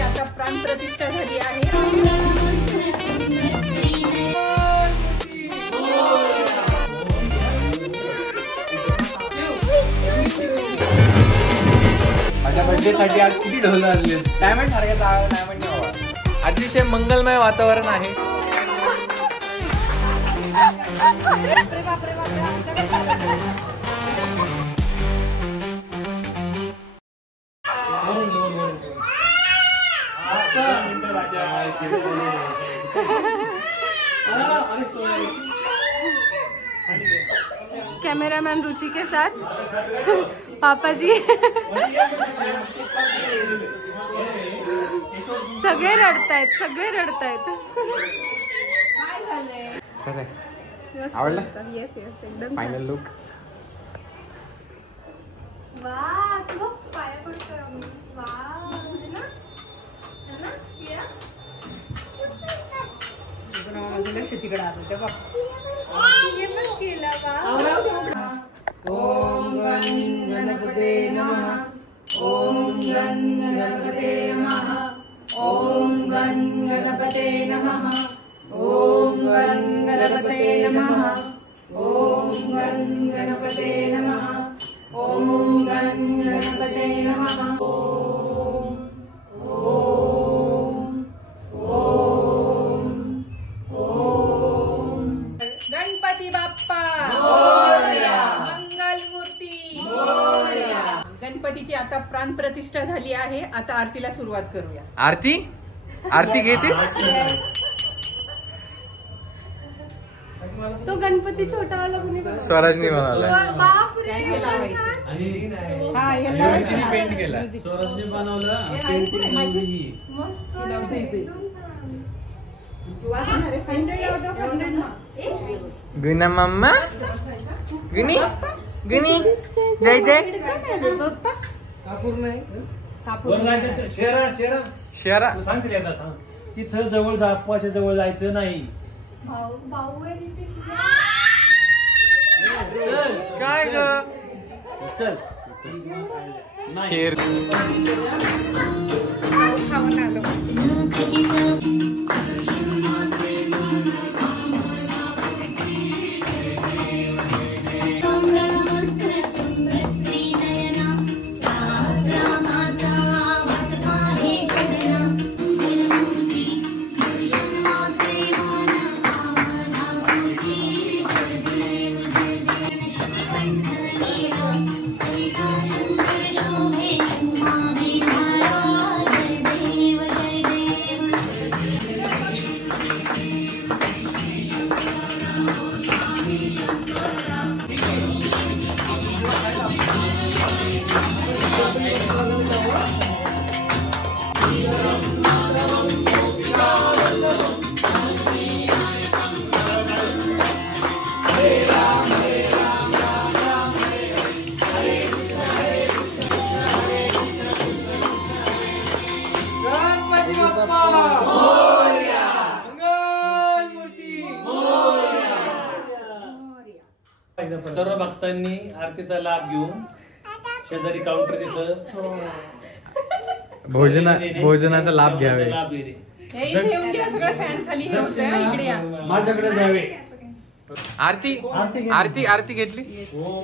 गणपतीची आता प्राणप्रतिष्ठा झाली आहे। माझ्या बर्थडे साठी आज किती ढोल वाजले। डायमंड सारखा डायमंड नाही हवा। अतिशय मंगलमय वातावरण आहे। कैमरामैन रुचि के साथ पापा जी सगळे रडतायत, सगळे रडतायत। आवडला? येस येस, एकदम फायनल लुक। वाह, तू पाया पडतोय आम्ही। वाह, है ना? है ना? सिया? लक्ष तिकडे आलं तेव्हा ये पण केला का? ओम गण गणपते नमः। ओम गण गणपते नमः। ओम गण गणपते नमः। ओम गण गणपते नमः। ओम गण गणपते नमः। ओम गण गणपते नमः। ओम ओम ओम ओम गणपती बाप्पा मोरया, मंगल मूर्ती मोरया। गणपतीची आता प्राणप्रतिष्ठा झाली आहे। आता आरतीला सुरुवात करूया। आरती आरती घेतेस? तो गणपती छोटा वाला कुणी बनवला? स्वराजनी बनवला। बाप रे, काय केलं आहे? हा, स्वराजनी पेंट केला। स्वराजने बनवलं मस्त गुना मम्मा, गुनी गुनी, जय जय। कापूर नाही वर जायचं। शेरा शेरा शेरा सांगते एकदा सांग। तिथं जवळ बाप्पाच्या जवळ जायचं नाही। भाऊ भाऊ आहे तिथे। चल काय ग? चल शेर खाऊन आलो। सर्व भक्तांनी आरतीचा लाभ घेऊन शेजारी काउंटर तिथं भोजनाचा लाभ घ्यावे। इथे येऊन घ्या सगळं। फॅन खाली हे होतंय, इकडे या। माझ्याकडे द्यावे। आरती आरती आरती घेतली?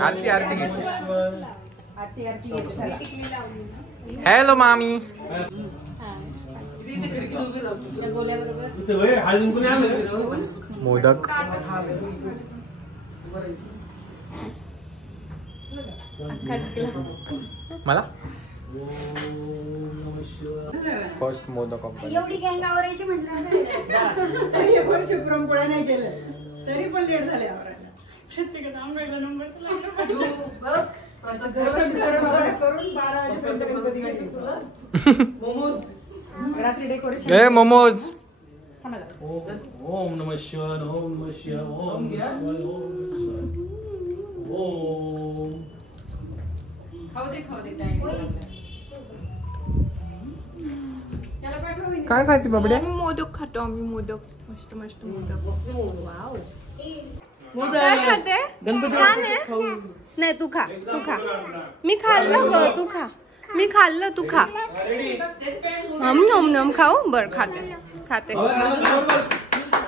आरती आरती घेतली। आरती आरती येते चला। हॅलो मामी। मोदक मला फर्स्ट मोदक एवढी गँग आवरायची म्हटलं वर्ष पुरणपोळ्या नाही केलं तरी पण लेट झाले आवरायला। प्रत्येकाचा आंबेला नंबर करून 12 वाजेपर्यंत गणपती घ्यायचे। मोमोज रात्री डेकोरेशन। ए मोमोज। ओम नमः शिवाय, ओम नमः शिवाय, ओम नमः शिवाय, ओम। खाऊ दे काय खाते बाबड्या? मोदक खातो आम्ही। मोदक मस्त मस्त मोदक। वाव काय खाते? छान आहे। नाही तू खा, तू खा। मी खाल्लं ग, तू खा। मी खाल्लं, तू खा. नम खाऊ. बर खाते.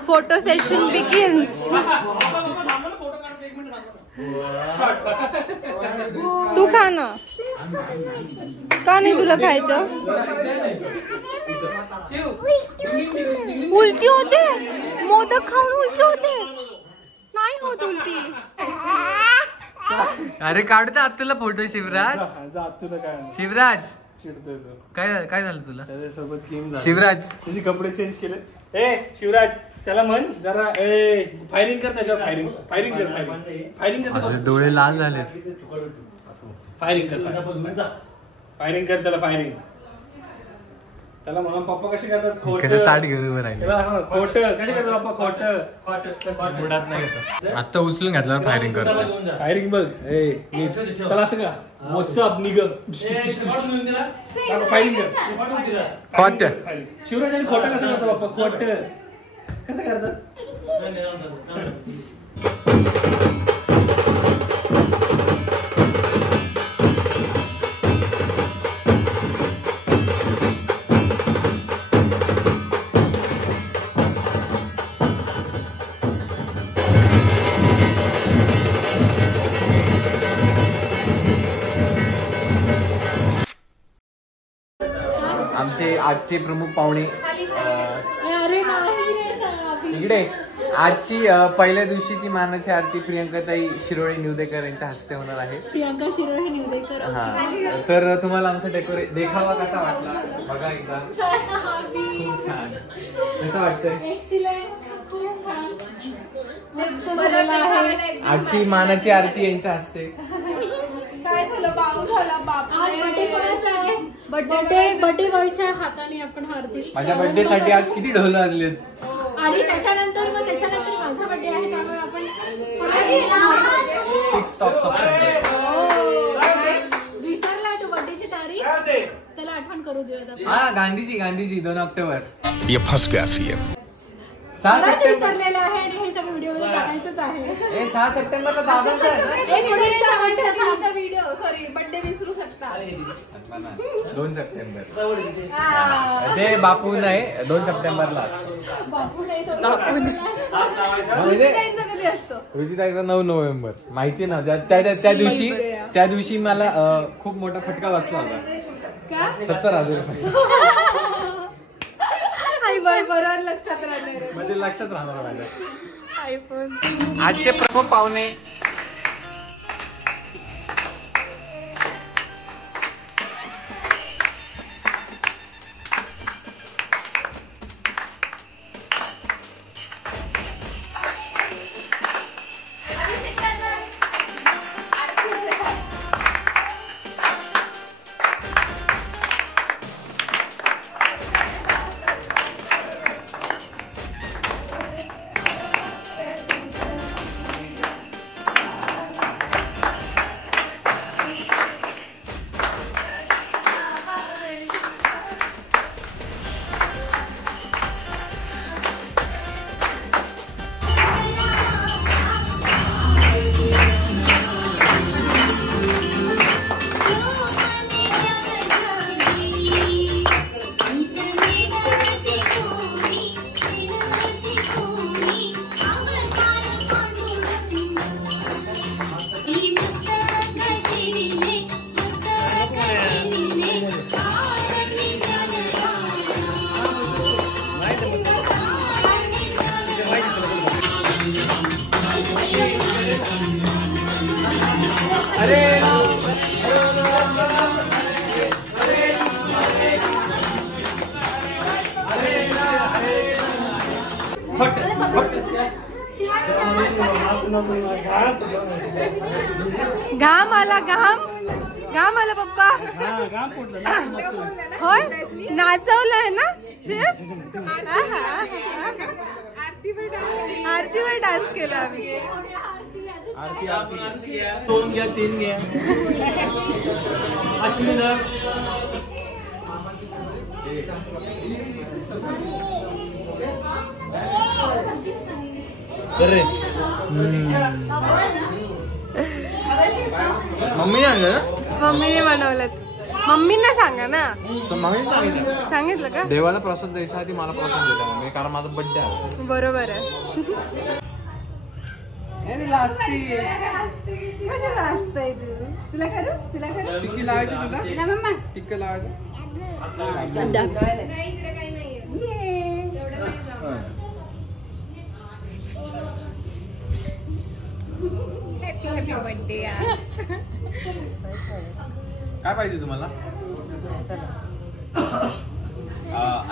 Photo session begins. तू खा ना. का नाही तुला खायचं? उलटी होते. मोदक खाऊन उलटी होते. नाही होत उलटी. अरे काढते आत तुला फोटो. शिवराज शिवराज काय झालं तुला त्याच्यासोबत गेम झाला. शिवराज त्याचे कपडे चेंज केले. ए शिवराज त्याला म्हण जरा फायरिंग कर त्याच्यावर. फायरिंग कसं माझे डोळे लाल झाले. फायरिंग कर त्याला. फायरिंग त्याला म्हणा पप्पा कसे करतात खोट. ताट घेऊन उभं राहिले. खोट कसे करतात पप्पा. खोट आता उचलून घेतल्यावर फायरिंग करतो. फायरिंग बघ. त्याला असं का व्हॉट्सअप निघ फायरिंग कर. खोट शिवराज आणि खोटा कसं करतो पप्पा. खोट कसं करतात. आमचे आजचे प्रमुख पाहुणे इकडे. आजची पहिल्या दिवशीची मानाची आरती प्रियंकाताई शिरोळे निवदेकर यांच्या हस्ते होणार आहे. प्रियंका शिरोळे निवदेकर. हा तर तुम्हाला आमचा देखावा कसा वाटला बघा एकदा. खूप छान. कसं वाटतंय? एक्सिलेंट. छान. मस्त झालेला आहे. आजची मानाची आरती यांच्या हस्ते. काय झालं? बाऊ झाला बाप. आज बर्थडे कोणाचा आहे? बर्थडे बॉयच्या हाताने आपण आरती. माझ्या बर्थडे साठी आज किती ढोल वाजलेत. आणि त्याच्यानंतर माझा बर्थडे आहे त्यामुळे आपण 6 सप्टेंबर. विसरलाय तो बर्थडेची तारीख. त्याला आठवण करू देऊया. हा गांधीजी 2 ऑक्टोबर. ये फंस गया सीएम. 6 सप्टेंबर विसरलेला आहे आणि हे सगळं व्हिडिओ टाकायचंच आहे. 6 सप्टेंबरला दादांचा आहे ना. व्हिडिओ सॉरी बर्थडे विसरू शकता. 2 सप्टेंबर. ते बापू नाही 2 सप्टेंबरला. कधी असतो? रुचिताईचा 9 नोव्हेंबर. माहिती ना त्या दिवशी मला खूप मोठा फटका बसला होता. का? 70,000 रुपये. बरोबर लक्षात राहणार. म्हणजे लक्षात राहणार माझ्या. आजचे प्रमुख पाहुणे घाम आला पप्पा. होय नाचवलंय ना शिव. आरतीवर डान्स केला आम्ही. आरती 2 घ्या 3 घ्या. अश्विना मम्मी आणलं ना. मम्मीने बनवलं. मम्मींना सांगा ना. तर मग सांगितलं सांगितलं का? देवाला प्रसाद द्यायच्या आधी मला प्रसाद देता मम्मी, कारण माझा बर्थडे आहे. बरोबर आहे. टिक्की लावायची तुला? टिक्की लावायची? काय पाहिजे तुम्हाला?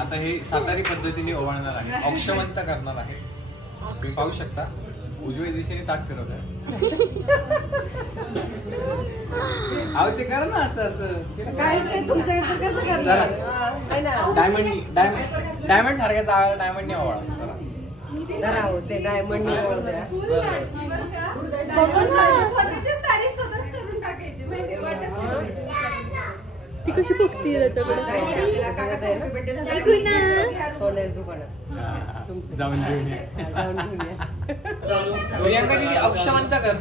आता हे सातारी पद्धतीने ओवाळणार आहे, औक्षमंत करणार आहे. तुम्ही पाहू शकता उजव्या दिशेने ताट फिरवत आहे. अहो ते करा ना असं असं. डायमंड सारख्या जागा डायमंडने ओवाळा. ती कशी बघती त्याच्याकडे. जाऊन घेऊन ये. प्रियांका दीदी औक्षमंत कर.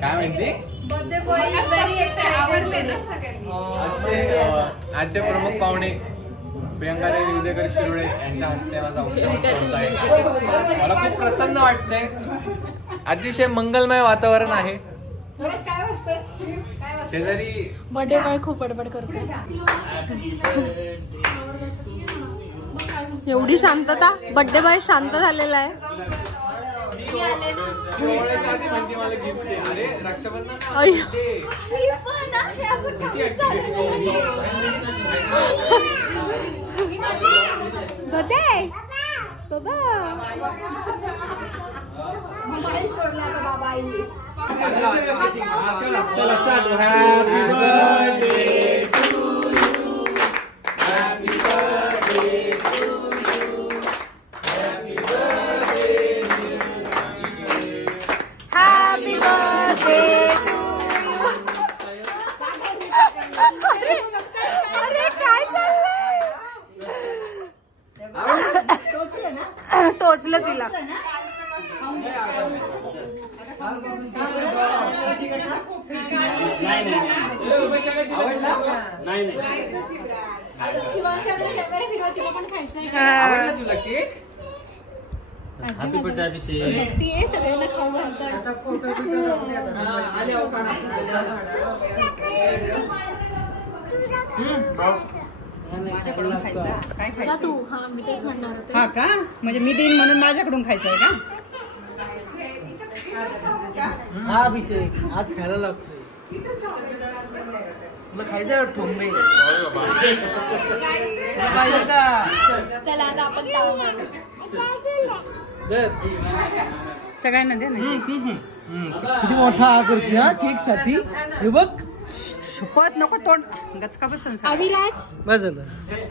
काय म्हणते? आजचे प्रमुख पाहुणे प्रियांका देवी उदयकर शिरोळे यांच्या हस्ते माझा औक्षमंत होत आहे. मला खूप प्रसन्न वाटतंय. अतिशय मंगलमय वातावरण आहे. शेजारी बर्थडे बॉय खूप बडबड करतो. एवढी शांतता. बर्थडे बॉय शांत झालेला आहे. मला गिफ्ट दे. अरे रक्षाबंधन चला start. Happy birthday to you. Happy birthday to you. Happy birthday. Happy birthday to you. अरे काय चाललंय? टोचलं तिला. आवडला तुला केक? हॅपी बर्थडे अभिषेक. ती सगळ्यांना खाऊ घालतात. जा तू. हा मी तेच म्हणणार होते. हा का? म्हणजे मी देईन म्हणून माझ्याकडून खायचं आहे का? हा अभिषेक आज खायला लागतोय. तुला खायचं ठोंबे पाहिजे का? चला आता आपण ताव मारू. सगळ्यांना दे ना. किती मोठा हा करते हा केक साठी. हे बघ शपथ नको तोंड गचका बसन. अविराज बस झालं.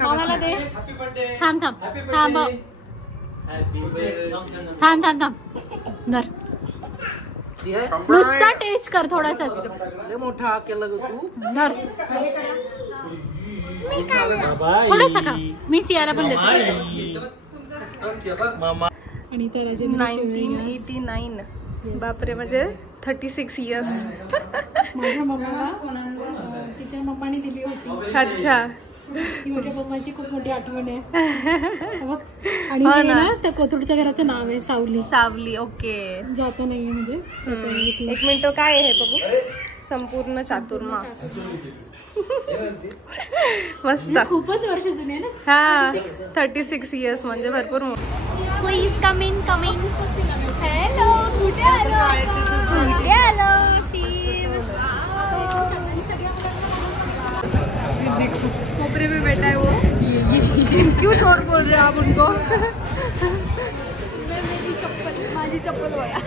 मामाला दे. थांब थांब थांब थांब थांब थांब. धर. नुसता टेस्ट कर थोडासाच. लय मोठा हा केला ग तू. धर. थोडासा का? मी सियाला पण देते. आणि त्या 1989. बापरे, म्हणजे 36 इयर्स. माझ्या मम्माला तिच्या मम्माने दिली होती. अच्छा. ती माझ्या मम्माची खूप मोठी आठवण आहे. आणि हे ना त्या कोथरूडच्या घराचं नाव आहे सावली. सावली. ओके. जाता नाहीये म्हणजे. एक मिनिट, काय आहे बघू. संपूर्ण चातुर्मास. मस्त. खूपच वर्ष जुने ना. हा 36 इयर्स म्हणजे भरपूर. Please come in come in. Hello. कुठे आलो? कुठे आलो? कोपरे में बैठा है वो. क्यों चोर बोल रहे हो आप उनको? माझी चप्पल बघा.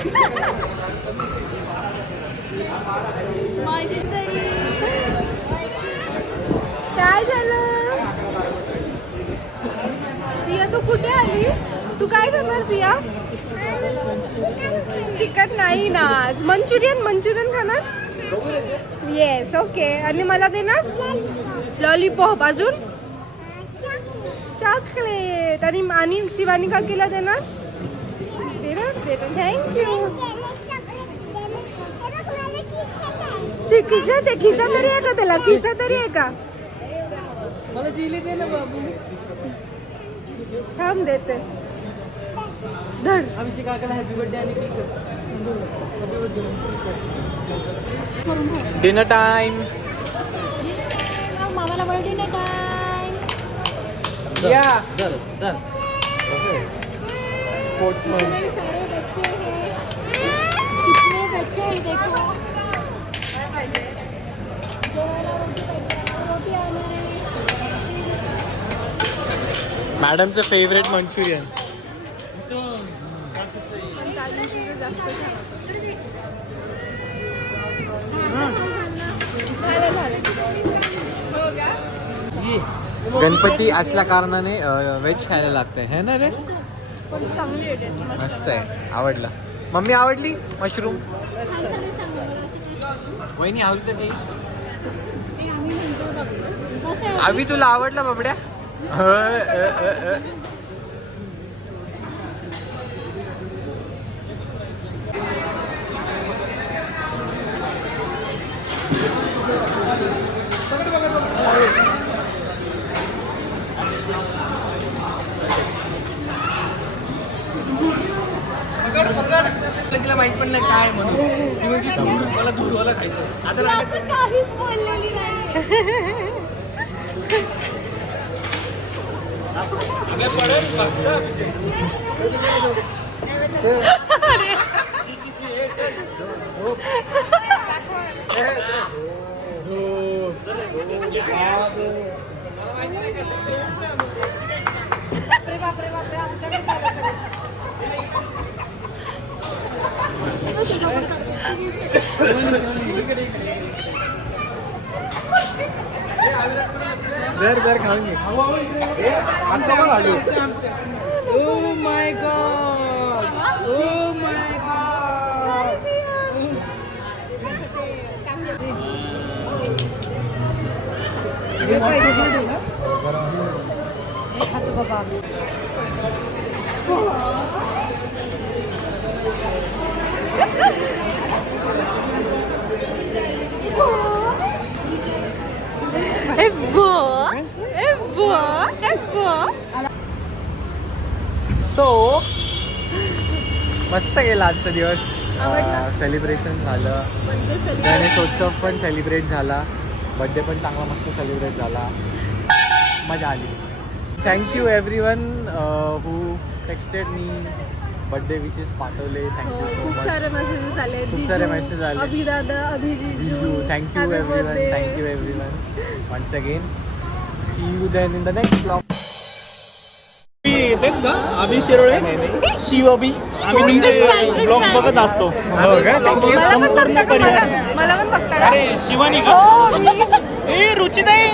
माझी तरी. काय झालं? सिया तू कुठे आली? तू काय करणार सिया? चिकन नाही ना. मंचुरियन खाणार? येस. ओके. आणि मला दे ना लॉलीपॉप. अजून चॉकलेट. आणि शिवानी काकीला देणार? थँक्यू. खिशात आहे, खिसा तरी आहे का त्याला, खिसा तरी आहे का? मला जिली दे ना बाबू. थांब देते. धड. आमची काकाला हॅपी बर्थडे आणि केक डिनर टाइम. मामाला बर्थडे ना टाइम. या डन. स्पोर्ट्समन. कितने सारे बच्चे हैं, कितने बच्चे हैं देखो. रोटी आणणार आहे. मॅडमचं फेवरेट मंचुरियन. गणपती असल्या कारणाने व्हेज खायला लागतंय है ना रे. मस्त आहे, आवडला. मम्मी आवडली मशरूम. वहिनी आवडीचं टेस्ट. अभि तुला आवडला बाबड्या. तिला माहित पण नाही काय म्हणून मला धुरवाला खायचं. आता काहीच बोललेली नाही. दर खाऊन घे. Oh my God. Oh my God. So मस्त गेला आजचा दिवस. सेलिब्रेशन झालं, गणेशोत्सव पण सेलिब्रेट झाला, बर्थडे पण चांगला मस्त सेलिब्रेट झाला, मजा आली. Thank you everyone who texted me, birthday wishes पाठवले. थँक्यू सो खूप मच. सारे मेसेजेस आले. खूप सारे मेसेज आले. अभि दादा, अभि जीजू, thank you everyone. Thank you everyone once again. See you then in the next blog. तेच का अभि शिरोळे शिव अभि आम्ही तुमचे ब्लॉग बघत असतो. हो का? मला पण बघता. अरे शिवानी का? ए रुचिताई